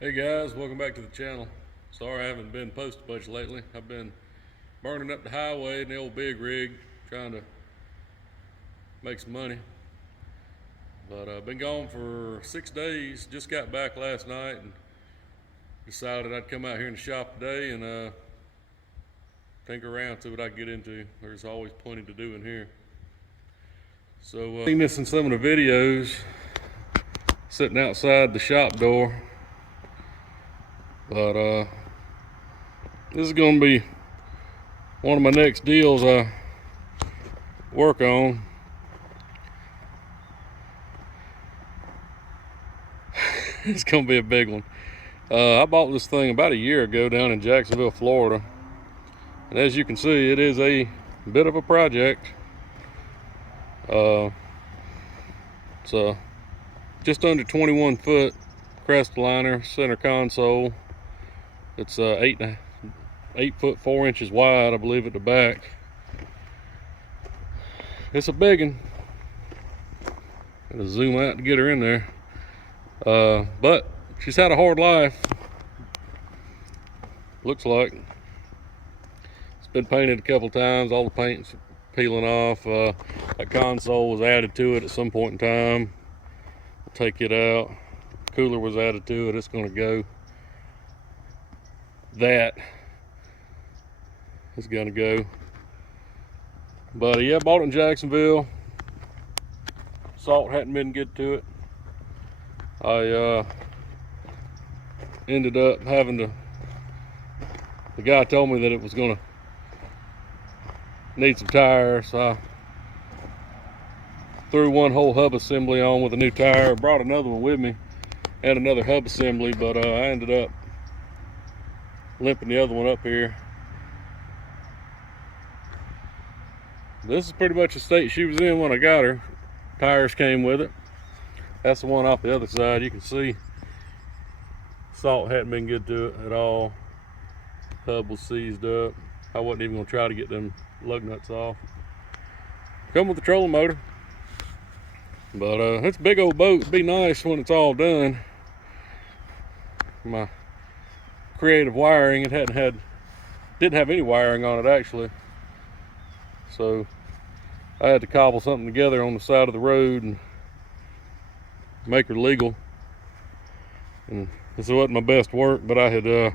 Hey guys, welcome back to the channel. Sorry I haven't been posting much lately. I've been burning up the highway in the old big rig, trying to make some money. But I've been gone for 6 days. Just got back last night and decided I'd come out here in the shop today and tinker around, see what I can get into. There's always plenty to do in here. So seen this in some of the videos, sitting outside the shop door. But this is going to be one of my next deals I work on. It's going to be a big one. I bought this thing about a year ago down in Jacksonville, Florida. And as you can see, it is a bit of a project. It's just under 21 foot Crestliner center console. It's 8 foot 4 inches wide, I believe, at the back. It's a big one. Gotta zoom out to get her in there. But she's had a hard life. Looks like. It's been painted a couple times. All the paint's peeling off. That console was added to it at some point in time. I'll take it out. Cooler was added to it. It's gonna go. That is gonna go. But yeah, bought it in Jacksonville. Salt hadn't been good to it. I ended up having to, the guy told me that it was gonna need some tires, so I threw one whole hub assembly on with a new tire, brought another one with me and another hub assembly, but I ended up limping the other one up here. This is pretty much the state she was in when I got her. Tires came with it. That's the one off the other side. You can see salt hadn't been good to it at all. Hub was seized up. I wasn't even gonna try to get them lug nuts off. Come with the trolling motor. But it's a big old boat. It'd be nice when it's all done. My creative wiring, it didn't have any wiring on it actually. So I had to cobble something together on the side of the road and make her legal. And this wasn't my best work, but I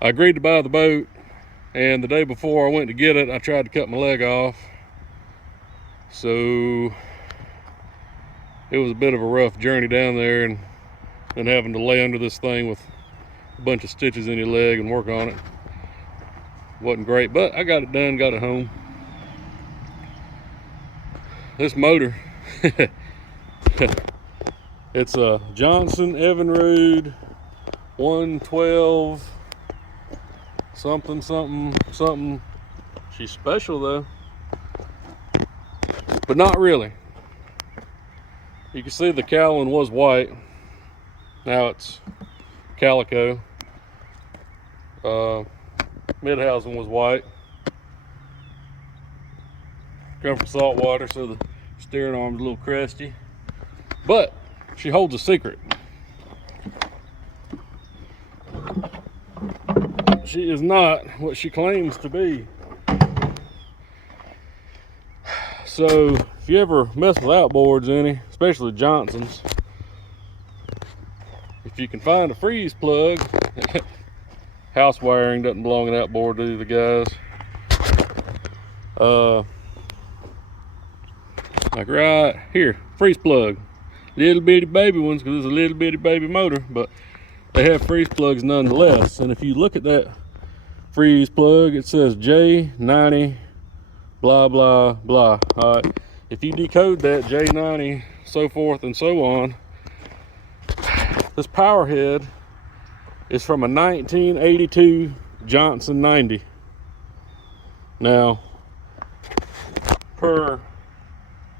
agreed to buy the boat, and the day before I went to get it, I tried to cut my leg off. So it was a bit of a rough journey down there, and having to lay under this thing with a bunch of stitches in your leg and work on it. Wasn't great, but I got it done, got it home. This motor, it's a Johnson Evinrude 112 something. She's special though, but not really. You can see the cowling was white. Now it's calico. Mid housing was white. Come from salt water, so the steering arm's a little crusty. But she holds a secret. She is not what she claims to be. So if you ever mess with outboards any, especially Johnson's, if you can find a freeze plug, house wiring doesn't belong in outboard to the guys. Like right here, freeze plug. Little bitty baby ones, because it's a little bitty baby motor, but they have freeze plugs nonetheless. And if you look at that freeze plug, it says J90 blah blah blah. All right, if you decode that J90 so forth and so on, this power head is from a 1982 Johnson 90. Now, per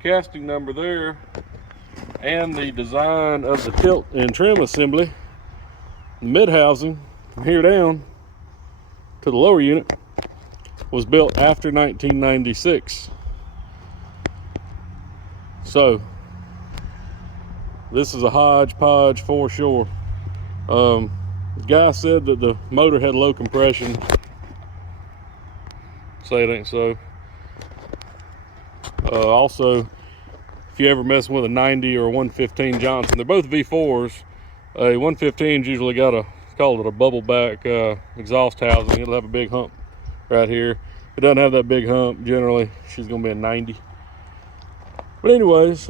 casting number there and the design of the tilt and trim assembly, the mid housing from here down to the lower unit was built after 1996. So this is a hodgepodge for sure. The guy said that the motor had low compression. Say it ain't so. Also, if you ever mess with a 90 or a 115 Johnson, they're both V4s. A 115's usually got a, call it a bubble back exhaust housing. It'll have a big hump right here. If it doesn't have that big hump, generally she's gonna be a 90. But anyways,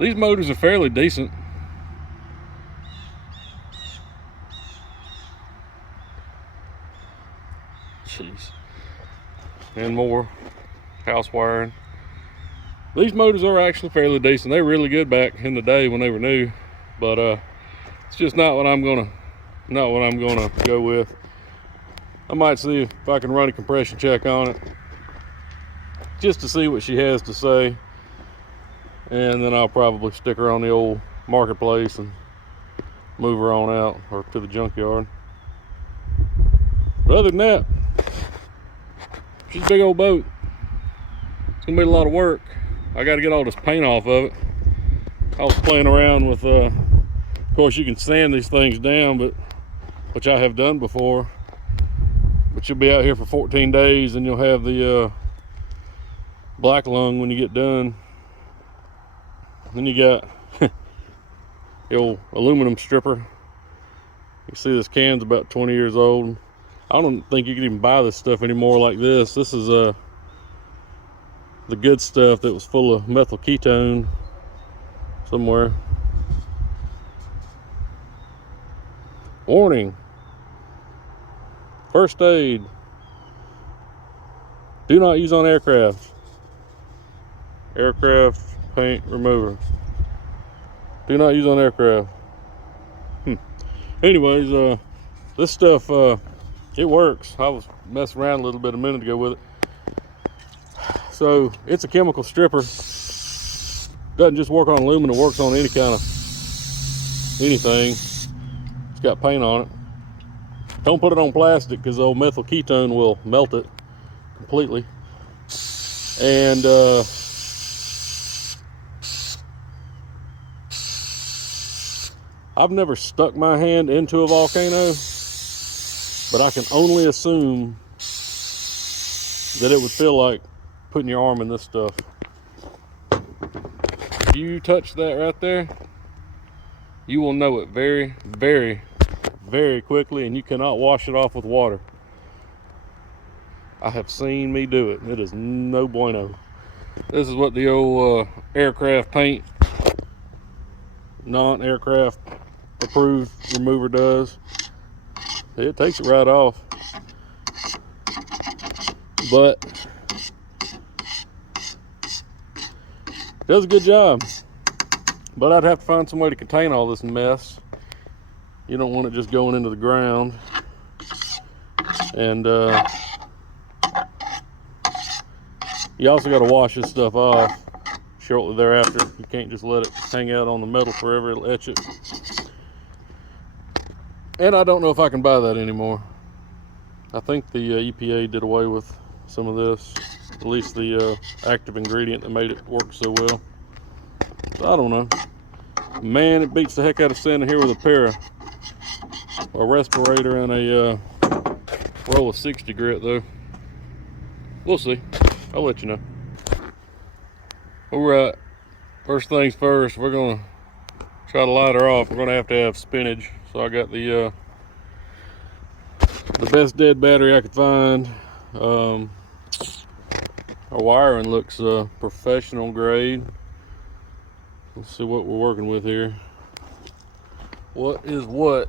these motors are fairly decent. Jeez. And more house wiring. These motors are actually fairly decent. They were really good back in the day when they were new, but it's just not what I'm gonna go with. I might see if I can run a compression check on it just to see what she has to say, and then I'll probably stick her on the old marketplace and move her on out or to the junkyard. But other than that, she's a big old boat. It's gonna be a lot of work. I got to get all this paint off of it. I was playing around with, of course you can sand these things down, but which I have done before. But you'll be out here for 14 days and you'll have the black lung when you get done. Then you got the old aluminum stripper. You see this can's about 20 years old. I don't think you can even buy this stuff anymore like this. This is the good stuff that was full of methyl ketone somewhere. Warning. First aid. Do not use on aircraft. Aircraft paint remover. Do not use on aircraft. Anyways, this stuff, it works. I was messing around a little bit a minute ago with it. So it's a chemical stripper. Doesn't just work on aluminum, it works on any kind of anything. It's got paint on it. Don't put it on plastic because the old methyl ketone will melt it completely. And I've never stuck my hand into a volcano, but I can only assume that it would feel like putting your arm in this stuff. If you touch that right there, you will know it very, very, very quickly, and you cannot wash it off with water. I have seen me do it. It is no bueno. This is what the old aircraft paint, non-aircraft approved remover does. It takes it right off. But does a good job. But I'd have to find some way to contain all this mess. You don't want it just going into the ground. And you also got to wash this stuff off shortly thereafter. You can't just let it hang out on the metal forever, it'll etch it. And I don't know if I can buy that anymore. I think the EPA did away with some of this, at least the active ingredient that made it work so well. So I don't know. Man, it beats the heck out of standing here with a respirator and a roll of 60 grit though. We'll see. I'll let you know. All right, first things first, we're gonna try to light her off. We're gonna have to have spinach. So I got the best dead battery I could find. Our wiring looks professional grade. Let's see what we're working with here. What is what?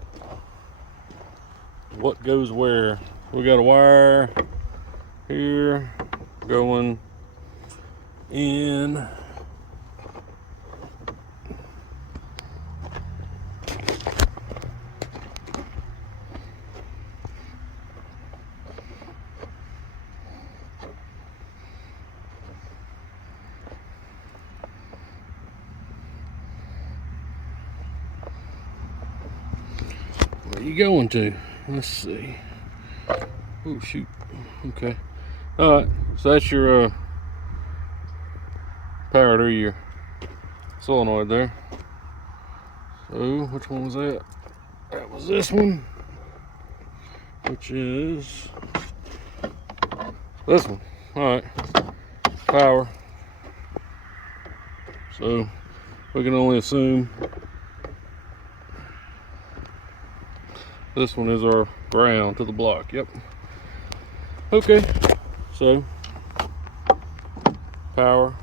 What goes where? We got a wire here going in. Where you going to? Let's see. Oh shoot. Okay. All right. So that's your power to your solenoid there. So which one was that? That was this one, which is this one. All right, power. So we can only assume this one is our ground to the block. Yep. Okay, so power.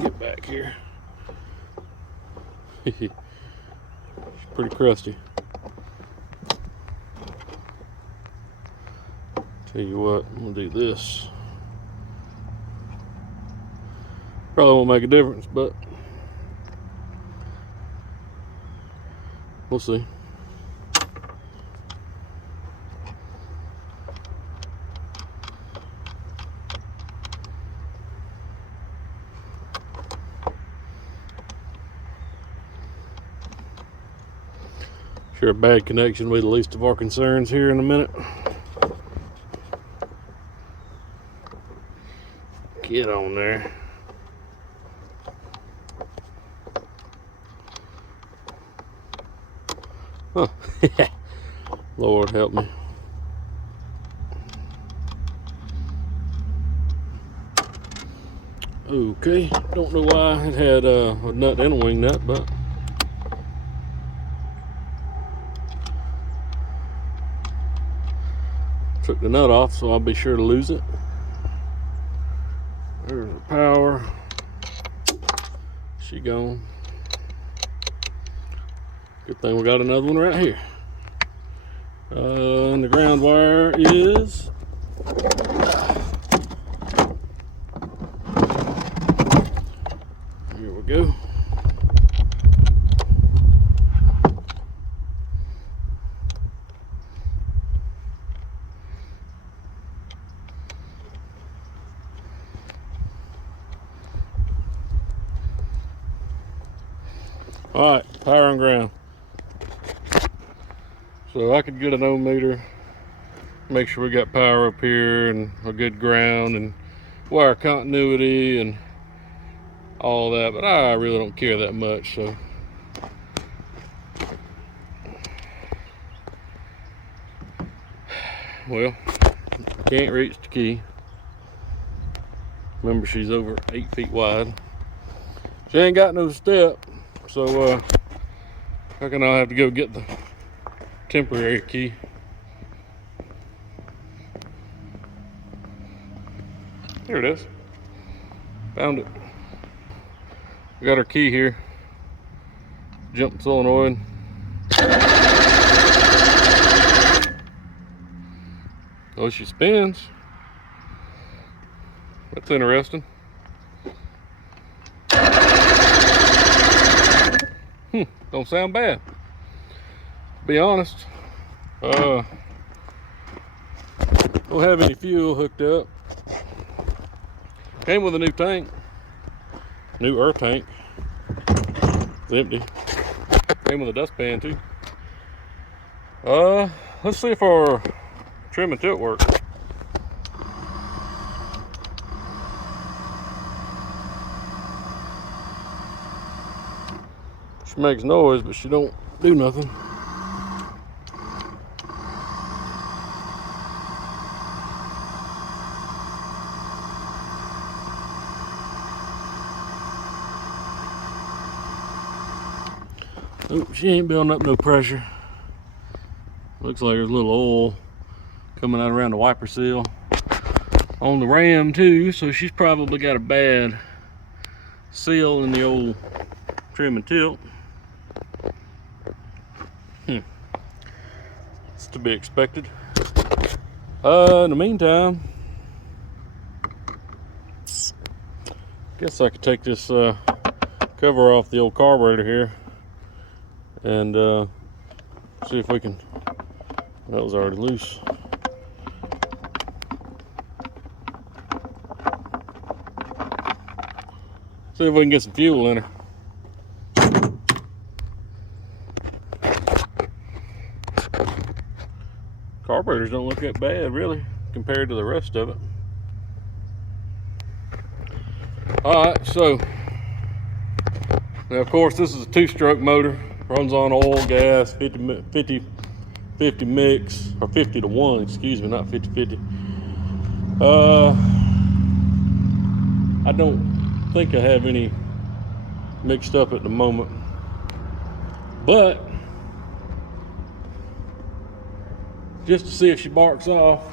Get back here. It's pretty crusty. Tell you what, I'm gonna do this. Probably won't make a difference, but we'll see. Sure, a bad connection will be the least of our concerns here in a minute. Get on there. Huh. Lord help me. Okay, don't know why it had a nut and a wing nut, but took the nut off, so I'll be sure to lose it. There's the power. She gone. Good thing we got another one right here. And the ground wire is here we go. All right, power and ground. So I could get an ohm meter, make sure we got power up here and a good ground and wire continuity and all that, but I really don't care that much. So well, can't reach the key. Remember, she's over 8 feet wide. She ain't got no step, so I reckon I'll have to go get the temporary key. There it is. Found it. We got our key here. Jump solenoid. Oh, she spins. That's interesting. Don't sound bad. To be honest, don't have any fuel hooked up. Came with a new tank, new earth tank. It's empty. Came with a dustpan too. Let's see if our trim and tilt works. She makes noise, but she don't do nothing. Oh, she ain't building up no pressure. Looks like there's a little oil coming out around the wiper seal on the ram too, so she's probably got a bad seal in the old trim and tilt. It's to be expected. In the meantime, guess I could take this cover off the old carburetor here and see if we can. That was already loose. See if we can get some fuel in her. Carburetors don't look that bad, really, compared to the rest of it. All right, so Now, of course, this is a 2-stroke motor. Runs on oil, gas, 50 mix, or 50-1, excuse me, not 50-50. I don't think I have any mixed up at the moment, but just to see if she barks off,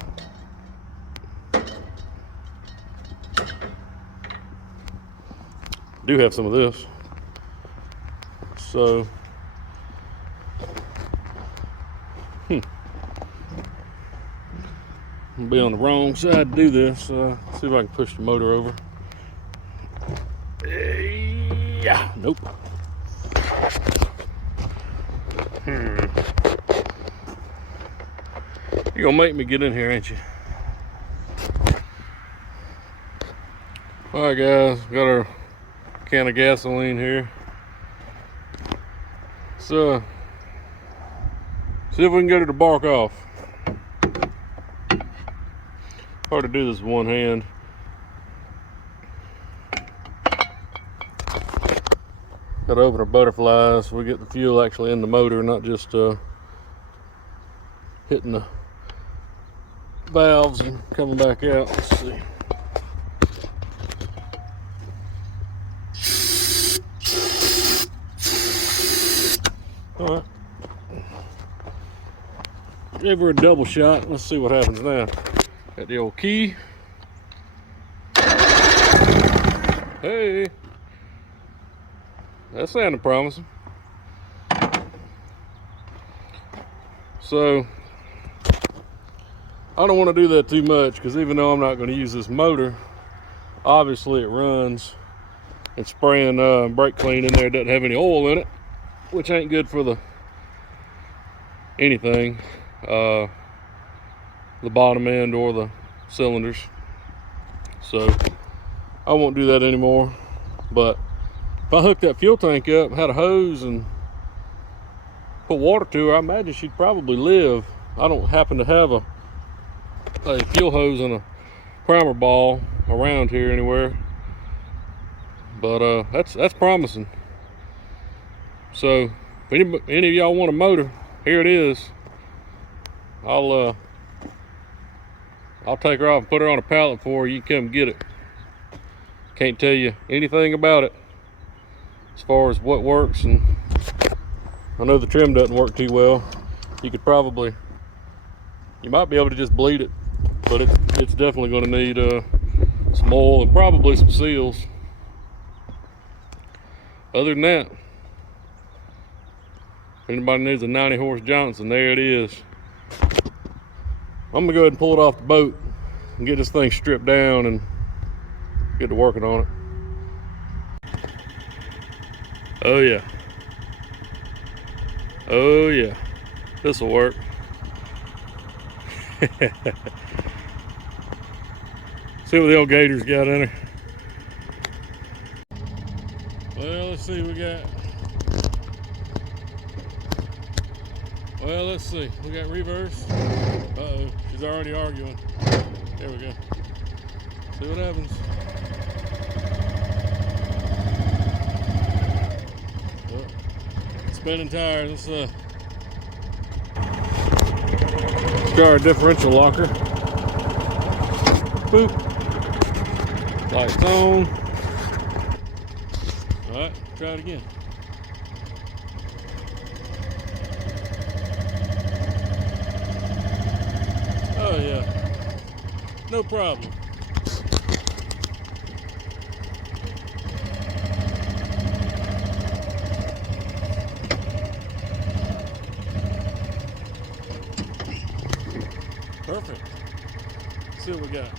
I do have some of this. So, I'll be on the wrong side to do this. See if I can push the motor over. Yeah, nope. You're gonna make me get in here, ain't you? All right, guys, got our can of gasoline here. So, see if we can get her to bark off. Hard to do this with one hand. Got to open our butterflies so we get the fuel actually in the motor, not just hitting the valves and coming back out. Let's see. All right. Gave her a double shot. Let's see what happens now. Got the old key. Hey. That sounded promising. So, I don't want to do that too much because even though I'm not going to use this motor, obviously it runs and spraying brake clean in there doesn't have any oil in it, which ain't good for the anything, the bottom end or the cylinders. So I won't do that anymore. But if I hooked that fuel tank up, had a hose and put water to her, I imagine she'd probably live. I don't happen to have a fuel hose and a primer ball around here anywhere, but that's promising. So if any of y'all want a motor, here it is. I'll take her off and put her on a pallet for you. You can come get it. Can't tell you anything about it as far as what works, and I know the trim doesn't work too well. You might be able to just bleed it, but it's definitely going to need some oil and probably some seals. Other than that, if anybody needs a 90 horse Johnson, there it is. I'm gonna go ahead and pull it off the boat and get this thing stripped down and get to working on it. Oh yeah. Oh yeah. This'll work. See what the old gators got in her. Well, let's see, let's see. We got reverse. Uh-oh, she's already arguing. There we go. See what happens. Well, spinning tires. Let's try our differential locker. Boop. Lights on. All right, try it again. Oh yeah, no problem. Perfect. Let's see what we got.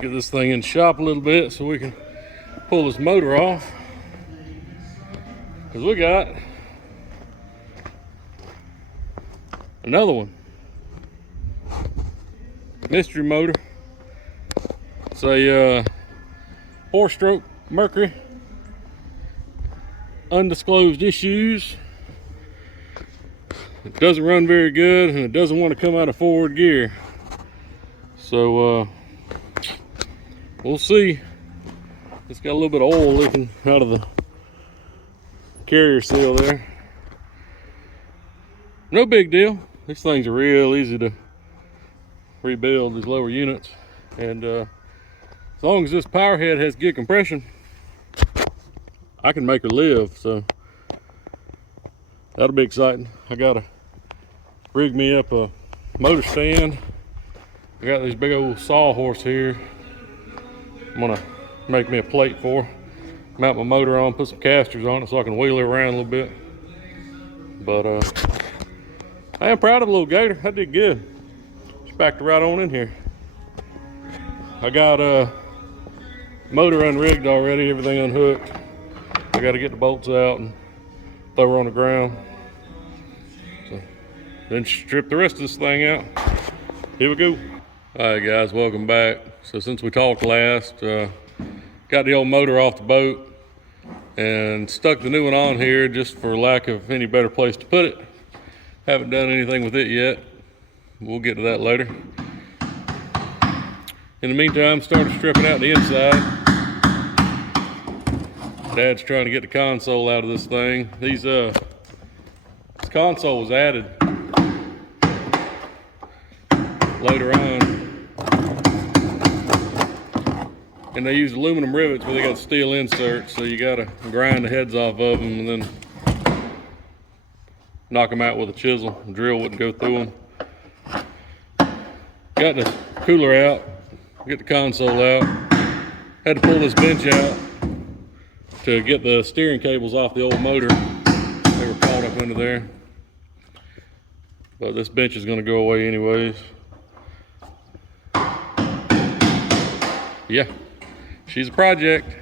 Get this thing in the shop a little bit so we can pull this motor off, because we got another one. Mystery motor. It's a 4-stroke Mercury, undisclosed issues. it doesn't run very good, and it doesn't want to come out of forward gear. So we'll see. It's got a little bit of oil leaking out of the carrier seal there. No big deal. These things are real easy to rebuild, these lower units. And as long as this power head has good compression, I can make her live. So that'll be exciting. I gotta rig me up a motor stand. I got this big old sawhorse here. I'm gonna make me a plate for, mount my motor on, put some casters on it so I can wheel it around a little bit. But I am proud of the little gator. I did good. Just backed her right on in here. I got motor unrigged already, everything unhooked. I got to get the bolts out and throw her on the ground. So then strip the rest of this thing out. Here we go. All right, guys, welcome back. So since we talked last, got the old motor off the boat and stuck the new one on here just for lack of any better place to put it. Haven't done anything with it yet. We'll get to that later. In the meantime, started stripping out the inside. Dad's trying to get the console out of this thing. This console was added later on. And they use aluminum rivets, but they got steel inserts, so you gotta grind the heads off of them and then knock them out with a chisel. The drill wouldn't go through them. Got the cooler out, get the console out. Had to pull this bench out to get the steering cables off the old motor. They were caught up under there. But this bench is gonna go away anyways. Yeah. She's a project.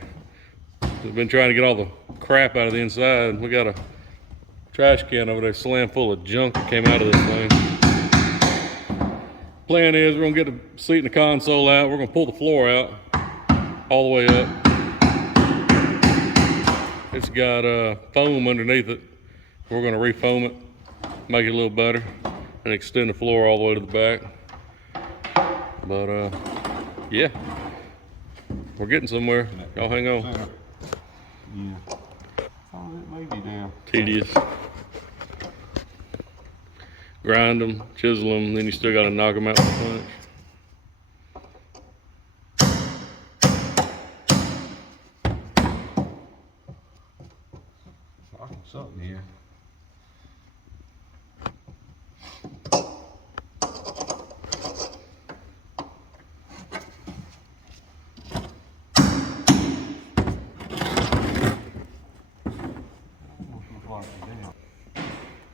We've been trying to get all the crap out of the inside. We got a trash can over there slammed full of junk that came out of this thing. Plan is we're gonna get the seat and the console out. We're gonna pull the floor out all the way up. It's got foam underneath it. We're gonna refoam it, make it a little better, and extend the floor all the way to the back. But yeah. We're getting somewhere. Y'all hang on. Yeah. Oh, it may be down. Tedious. Grind them, chisel them, then you still got to knock them out with a punch. Something here.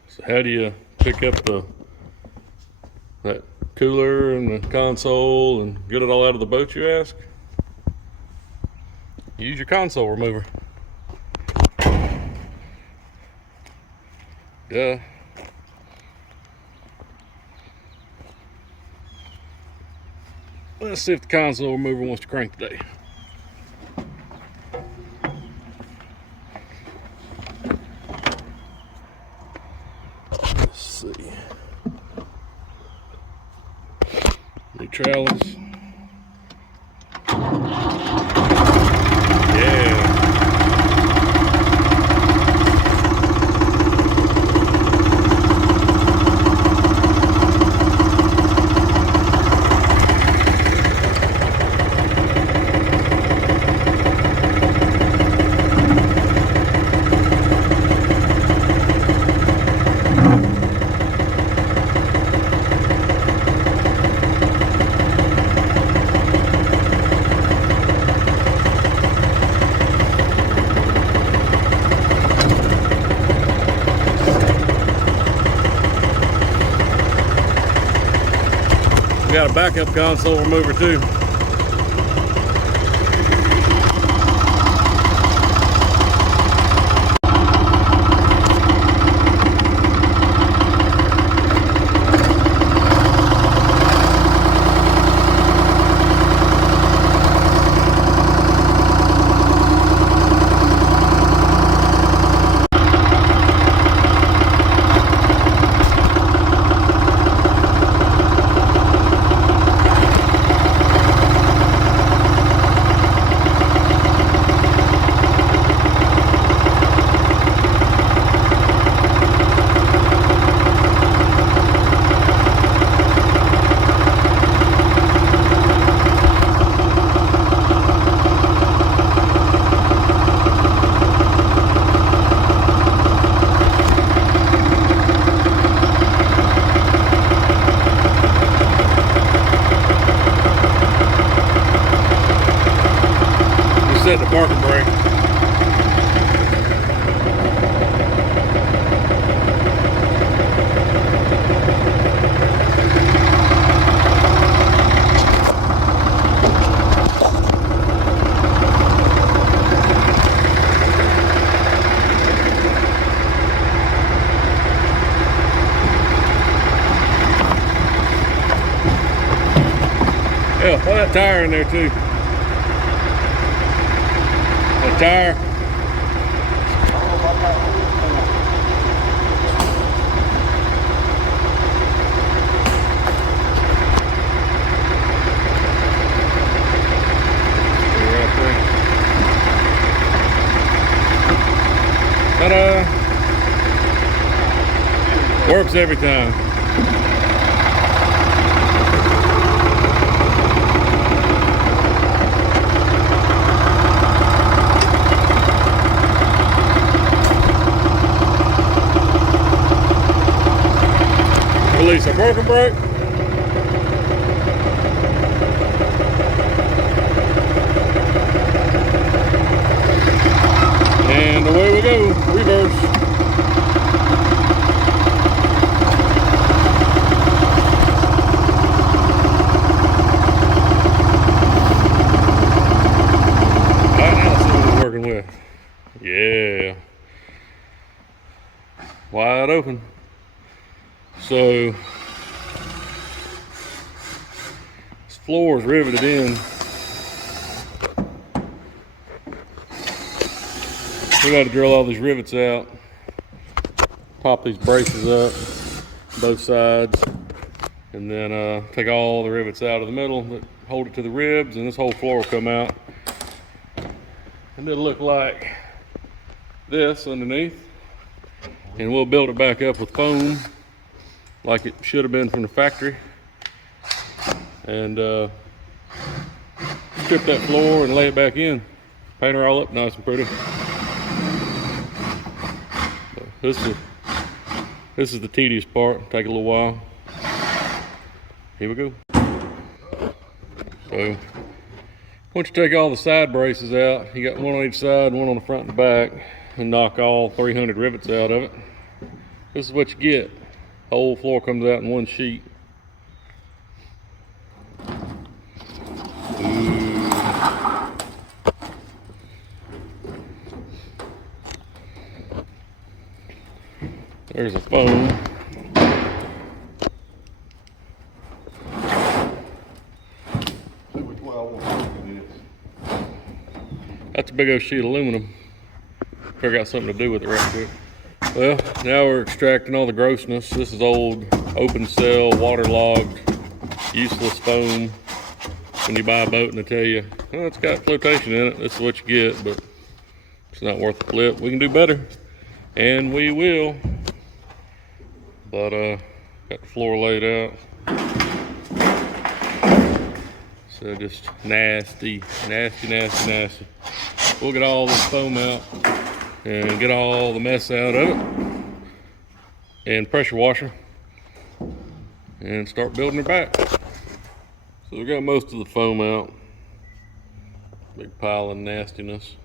So how do you pick up that cooler and the console and get it all out of the boat, you ask? Use your console remover. Duh. Let's see if the console remover wants to crank today. Let's see. New trellis. Got a backup console remover too. Throw that tire in there too. That tire. Ta-da! Works every time. Release our broken brake. And away we go, reverse. All right, now let's see what we're working with. Yeah. Wide open. So, this floor is riveted in. We got to drill all these rivets out, pop these braces up, both sides, and then take all the rivets out of the middle that hold it to the ribs, and this whole floor will come out. And it'll look like this underneath. And we'll build it back up with foam like it should have been from the factory. And strip that floor and lay it back in. Paint her all up nice and pretty. This is the tedious part. Take a little while. Here we go. So once you take all the side braces out, you got one on each side, one on the front and back, and knock all 300 rivets out of it. This is what you get. The whole floor comes out in one sheet. There's a foam. That's a big old sheet of aluminum. Figure out something to do with it right quick. Well, now we're extracting all the grossness. This is old open cell, waterlogged, useless foam. When you buy a boat and they tell you, oh, it's got flotation in it, this is what you get, but it's not worth the flip. We can do better, and we will. But got the floor laid out. So just nasty. We'll get all this foam out and get all the mess out of it, and pressure washer, and start building it back. So we got most of the foam out. Big pile of nastiness.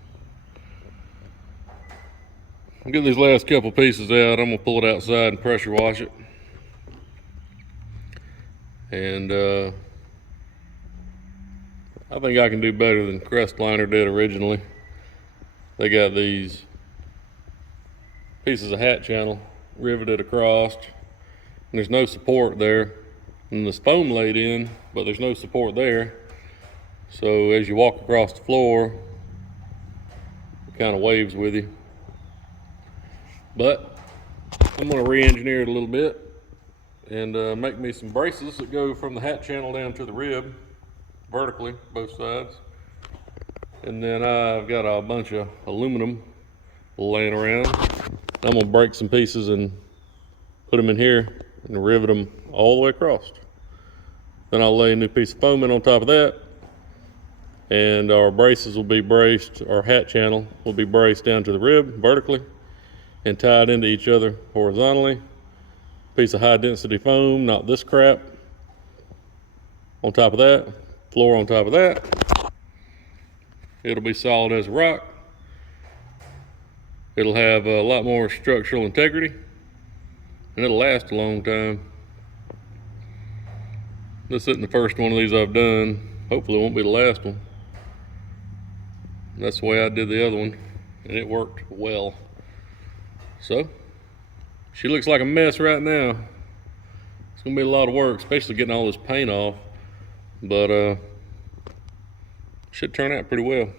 I'll get these last couple pieces out. I'm gonna pull it outside and pressure wash it. And I think I can do better than Crestliner did originally. They got these pieces of hat channel riveted across, and there's no support there. And there's foam laid in, but there's no support there. So as you walk across the floor, it kind of waves with you. But I'm gonna re-engineer it a little bit and make me some braces that go from the hat channel down to the rib, vertically, both sides. And then I've got a bunch of aluminum laying around. I'm gonna break some pieces and put them in here and rivet them all the way across. Then I'll lay a new piece of foam in on top of that, and our braces will be braced, our hat channel will be braced down to the rib vertically and tied into each other horizontally. Piece of high density foam, not this crap, on top of that, floor on top of that. It'll be solid as a rock. It'll have a lot more structural integrity, and it'll last a long time. This isn't the first one of these I've done. Hopefully it won't be the last one. That's the way I did the other one, and it worked well. So, she looks like a mess right now. It's gonna be a lot of work, especially getting all this paint off. But should turn out pretty well.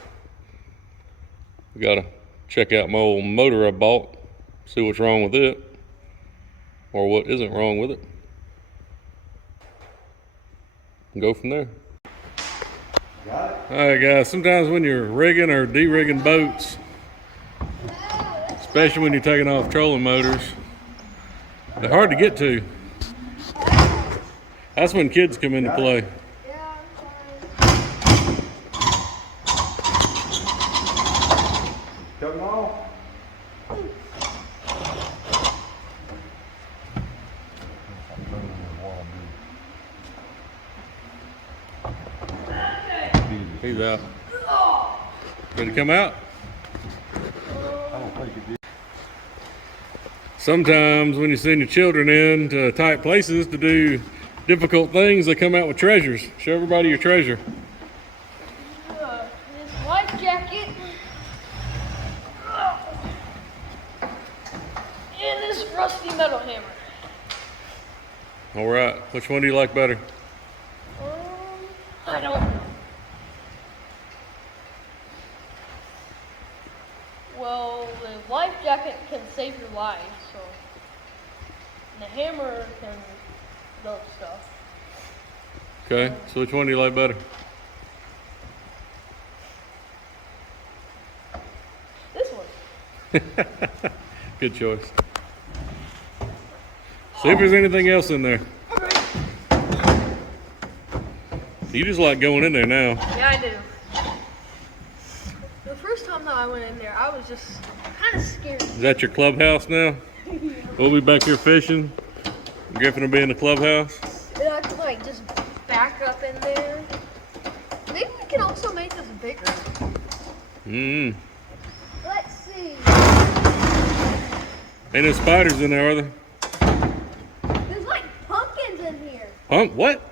We gotta check out my old motor I bought, see what's wrong with it, or what isn't wrong with it, and go from there. Got it? Alright guys, sometimes when you're rigging or de-rigging boats, especially when you're taking off trolling motors, they're hard to get to. That's when kids come into play. Coming off? He's out. Did it come out? I don't think it did. Sometimes when you send your children in to tight places to do difficult things, they come out with treasures. Show everybody your treasure. This life jacket. And this rusty metal hammer. All right, which one do you like better? I don't know. Well, the life jacket can save your life, so. And the hammer can build stuff. Okay, so which one do you like better? This one. Good choice. See if there's anything else in there. You just like going in there now. Yeah, I do. The first time that I went in there, I was just kind of scared. Is that your clubhouse now? We'll be back here fishing. Griffin will be in the clubhouse. And I could like just back up in there. Maybe we can also make this bigger. Let's see. Ain't no spiders in there, are there? There's like pumpkins in here. What?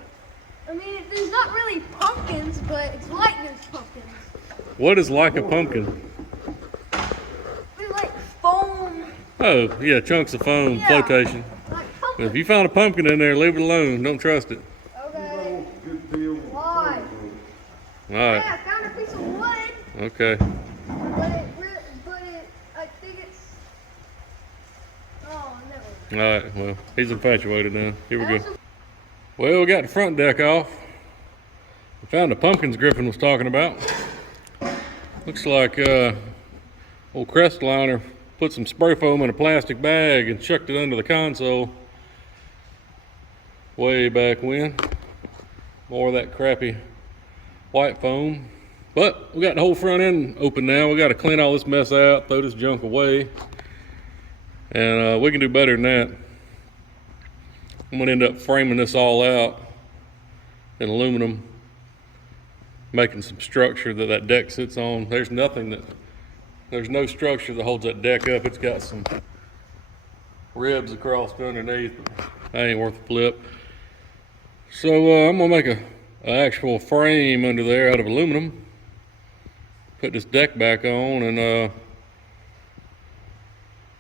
I mean, there's not really pumpkins, but it's like there's pumpkins. What is like a pumpkin? There's like foam. Oh, yeah, chunks of foam, Yeah. flotation. Like If pumpkins. you found a pumpkin in there, leave it alone. Don't trust it. Okay. Good feel. Why? All right. Yeah, I found a piece of wood, Okay. but I think it's. Oh, never. All right. Well, he's infatuated now. Here we go. Also- Well, we got the front deck off. We found the pumpkins Griffin was talking about. Looks like old Crestliner put some spray foam in a plastic bag and chucked it under the console way back when. More of that crappy white foam. But we got the whole front end open now. We got to clean all this mess out, throw this junk away. And we can do better than that. I'm gonna end up framing this all out in aluminum, making some structure that that deck sits on. There's no structure that holds that deck up. It's got some ribs across underneath, but that ain't worth a flip. So I'm gonna make an actual frame under there out of aluminum, put this deck back on, and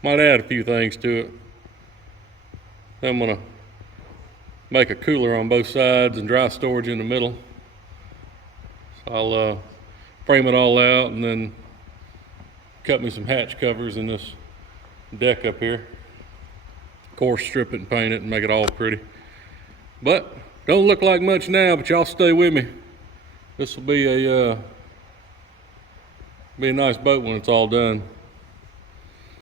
might add a few things to it. Then I'm gonna make a cooler on both sides and dry storage in the middle. So I'll frame it all out and then cut me some hatch covers in this deck up here. Of course, strip it and paint it and make it all pretty. But don't look like much now, but y'all stay with me. This will be a nice boat when it's all done.